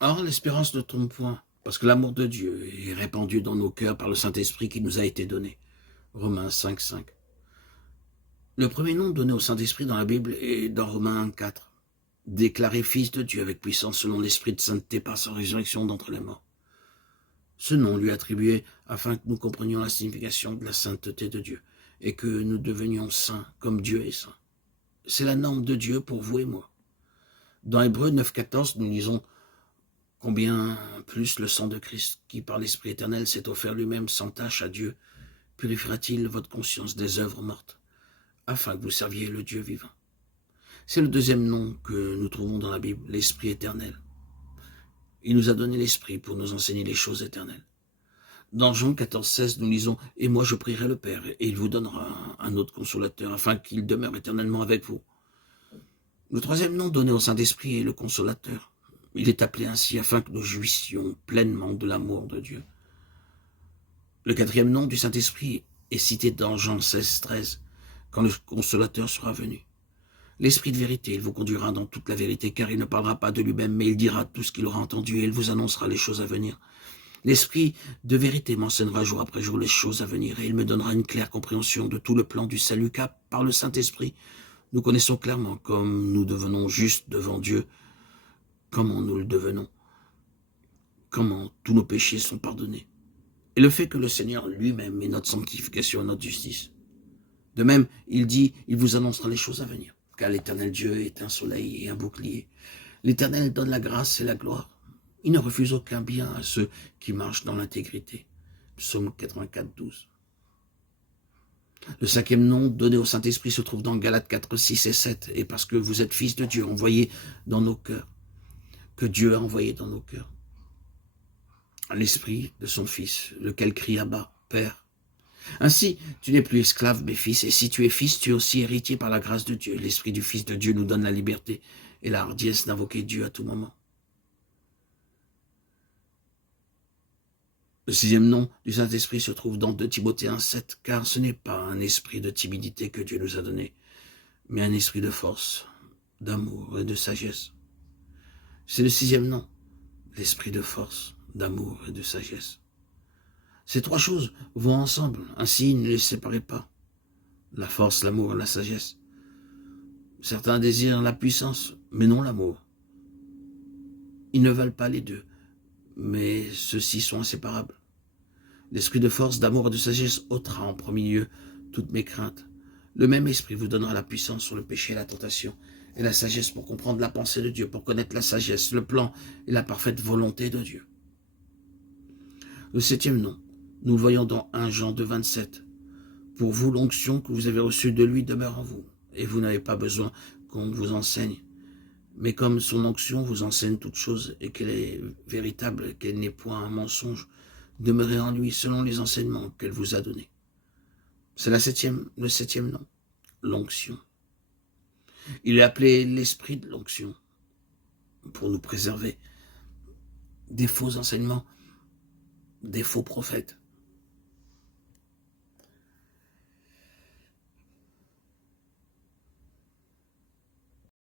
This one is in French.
Or, l'espérance ne trompe point, parce que l'amour de Dieu est répandu dans nos cœurs par le Saint-Esprit qui nous a été donné. Romains 5, 5. Le premier nom donné au Saint-Esprit dans la Bible est dans Romains 1, 4. Déclaré fils de Dieu avec puissance selon l'Esprit de sainteté par sa résurrection d'entre les morts. Ce nom lui est attribué afin que nous comprenions la signification de la sainteté de Dieu et que nous devenions saints comme Dieu est saint. C'est la norme de Dieu pour vous et moi. Dans Hébreux 9, 14, nous lisons combien plus le sang de Christ, qui par l'Esprit éternel s'est offert lui-même sans tache à Dieu, purifiera-t-il votre conscience des œuvres mortes, afin que vous serviez le Dieu vivant. C'est le deuxième nom que nous trouvons dans la Bible, l'Esprit éternel. Il nous a donné l'Esprit pour nous enseigner les choses éternelles. Dans Jean 14, 16, nous lisons « Et moi je prierai le Père, et il vous donnera un autre consolateur, afin qu'il demeure éternellement avec vous. » Le troisième nom donné au Saint-Esprit est le consolateur. Il est appelé ainsi afin que nous jouissions pleinement de l'amour de Dieu. Le quatrième nom du Saint-Esprit est cité dans Jean 16, 13, quand le consolateur sera venu. L'Esprit de vérité, il vous conduira dans toute la vérité, car il ne parlera pas de lui-même, mais il dira tout ce qu'il aura entendu et il vous annoncera les choses à venir. L'Esprit de vérité m'enseignera jour après jour les choses à venir et il me donnera une claire compréhension de tout le plan du salut, car par le Saint-Esprit, nous connaissons clairement comme nous devenons justes devant Dieu, comment nous le devenons, comment tous nos péchés sont pardonnés. Et le fait que le Seigneur lui-même est notre sanctification et notre justice. De même, il dit, il vous annoncera les choses à venir, car l'Éternel Dieu est un soleil et un bouclier. L'Éternel donne la grâce et la gloire. Il ne refuse aucun bien à ceux qui marchent dans l'intégrité. Psaume 84, 12. Le cinquième nom donné au Saint-Esprit se trouve dans Galates 4, 6 et 7. Et parce que vous êtes fils de Dieu, envoyés dans nos cœurs, que Dieu a envoyé dans nos cœurs, l'Esprit de son Fils, lequel crie à bas, Père. Ainsi, tu n'es plus esclave, mais fils, et si tu es fils, tu es aussi héritier par la grâce de Dieu. L'Esprit du Fils de Dieu nous donne la liberté et la hardiesse d'invoquer Dieu à tout moment. Le sixième nom du Saint-Esprit se trouve dans 2 Timothée 1, 7, car ce n'est pas un esprit de timidité que Dieu nous a donné, mais un esprit de force, d'amour et de sagesse. C'est le sixième nom, l'esprit de force, d'amour et de sagesse. Ces trois choses vont ensemble, ainsi ne les séparez pas. La force, l'amour et la sagesse. Certains désirent la puissance, mais non l'amour. Ils ne veulent pas les deux, mais ceux-ci sont inséparables. L'esprit de force, d'amour et de sagesse ôtera en premier lieu toutes mes craintes. Le même esprit vous donnera la puissance sur le péché et la tentation, et la sagesse pour comprendre la pensée de Dieu, pour connaître la sagesse, le plan et la parfaite volonté de Dieu. Le septième nom, nous le voyons dans 1 Jean 2, 27. Pour vous, l'onction que vous avez reçue de lui demeure en vous, et vous n'avez pas besoin qu'on vous enseigne. Mais comme son onction vous enseigne toute chose, et qu'elle est véritable, qu'elle n'est point un mensonge, demeurez en lui selon les enseignements qu'elle vous a donnés. C'est le septième nom, l'onction. Il est appelé l'esprit de l'onction, pour nous préserver des faux enseignements, des faux prophètes,